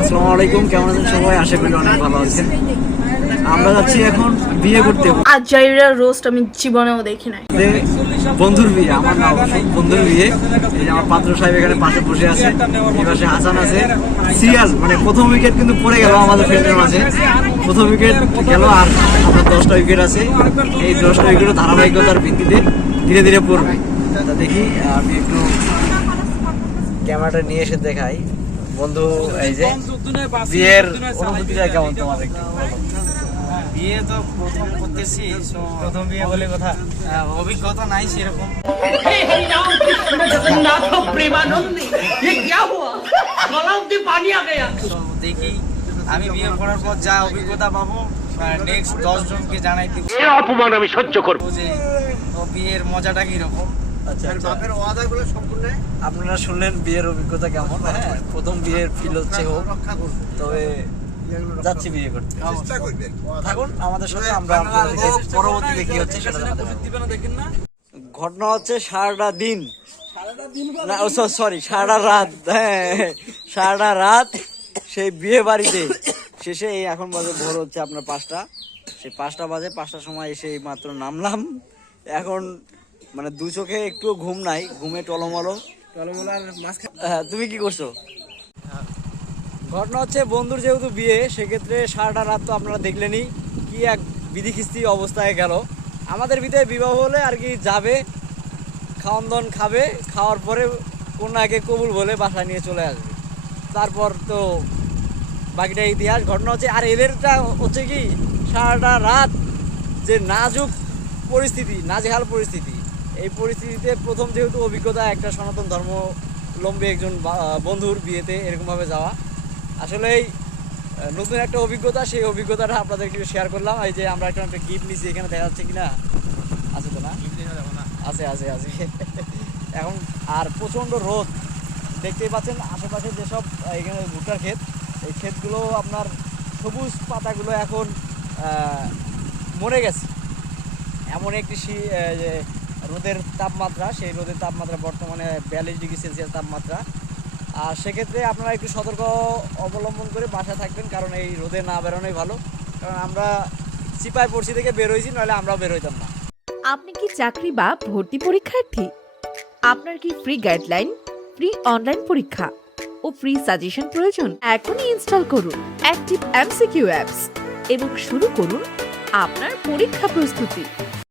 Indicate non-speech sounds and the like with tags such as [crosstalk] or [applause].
আসসালামু আলাইকুম কেমন আছেন সবাই? আশা করি অনেক ভালো আছেন। আমরা যাচ্ছি এখন বিয়ে করতে আর জাইরা রোস্ট আমি জীবনেও দেখি নাই। বন্ধুর বিয়ে আমার না অবশ্য বন্ধুর বিয়ে। এই আমার পাত্র সাহেব এখানে পাশে বসে আছে এই পাশে হাসান আছে। সিরিয়াস মানে প্রথম উইকেট কিন্তু পড়ে গেল আমাদের ফ্রেন্ডের মাঝে। প্রথম উইকেট গেল আর আমার দশটা উইকেট আছে। এই দশটা উইকেটও ধারাবাহিকতার ভিত্তিতে ধীরে ধীরে পড়বে। তা দেখি আমি একটু ক্যামেরাটা নিয়ে এসে দেখাই। বন্ধু এই যে বিয়ের কেমন তোমার একটু? বিয়ে তো প্রথম করতেছি প্রথম বিয়ে বলে কথা? হ্যাঁ, অভিজ্ঞতা নাই সেরকম। দেখি আমি বিয়ে করার পর যা অভিজ্ঞতা পাবো নেক্সট দশ জনকে জানাই দিব। অপমান আমি সহ্য করব। যে বিয়ের মজাটা কীরকম? আপনারা শুনলেন বিয়ের অভিজ্ঞতা কেমন? হ্যাঁ। প্রথম বিয়ের ফিল হচ্ছে হোক তবে যাচ্ছি বিয়ে করতে। থাকুন আমাদের সাথে আমরা আপনাদেরকে পরবর্তীতে কি হচ্ছে সেটা। ঘটনা হচ্ছে সারাটা দিন। না সরি সারাটা রাত। হ্যাঁ সারাটা রাত সেই বিয়ে বাড়িতে। শেষে এই এখন বাজে ভোর হচ্ছে আপনার পাঁচটা। সেই পাঁচটা বাজে পাঁচটার সময় এসে এই মাত্র নামলাম। এখন মানে দু চোখে একটু ঘুম নাই ঘুমে টলমলো হ্যাঁ, তুমি কি করছ? ঘটনা হচ্ছে বন্ধুর যেহেতু বিয়ে সেক্ষেত্রে সারাটা রাত তো আপনারা দেখলেনই কি এক বিধিখিস্তি অবস্থায় গেল। আমাদের ভিতরে বিবাহ হলে আর কি যাবে খাওয়ান দাওয়ান খাবে খাওয়ার পরে কন্যাকে কবুল বলে বাসা নিয়ে চলে আসবে। তারপর তো বাকিটা ইতিহাস ঘটনা হচ্ছে আর এদেরটা হচ্ছে কি সারাটা রাত যে নাজুক পরিস্থিতি নাজেহাল পরিস্থিতি এই পরিস্থিতিতে প্রথম যেহেতু অভিজ্ঞতা একটা সনাতন ধর্মলম্বী একজন বন্ধুর বিয়েতে এরকমভাবে যাওয়া। আসলেই নতুন একটা অভিজ্ঞতা সেই অভিজ্ঞতাটা আপনাদেরকে শেয়ার করলাম। এই যে আমরা একটা একটা গিফট নিচ্ছি এখানে দেখা যাচ্ছে কিনা? আছে তো না? আছে আছে আছে। [laughs] এখন আর প্রচণ্ড রোদ। দেখতেই পাচ্ছেন আশেপাশে যেসব এখানে ভুট্টার ক্ষেত এই ক্ষেতগুলো আপনার সবুজ পাতাগুলো এখন মরে গেছে। এমন একটি শী- যে রোদের তাপমাত্রা, সেই রোদের তাপমাত্রা বর্তমানে বিয়াল্লিশ ডিগ্রি সেলসিয়াস তাপমাত্রা। আর সেক্ষেত্রে আপনারা একটু সতর্ক অবলম্বন করে বাসায় থাকবেন, কারণ এই রোদে না বেরোনোই ভালো। কারণ আমরা সিপাই পড়ছি থেকে বের হয়েছি নাহলে আমরাও বেরোইতাম না। আপনি কি চাকরি বা ভর্তি পরীক্ষার্থী? আপনার কি ফ্রি গাইডলাইন ফ্রি অনলাইন পরীক্ষা ও ফ্রি সাজেশন প্রয়োজন? এখনই ইনস্টল করুন অ্যাক্টিভ এমসিকিউ অ্যাপস এবং শুরু করুন আপনার পরীক্ষা প্রস্তুতি।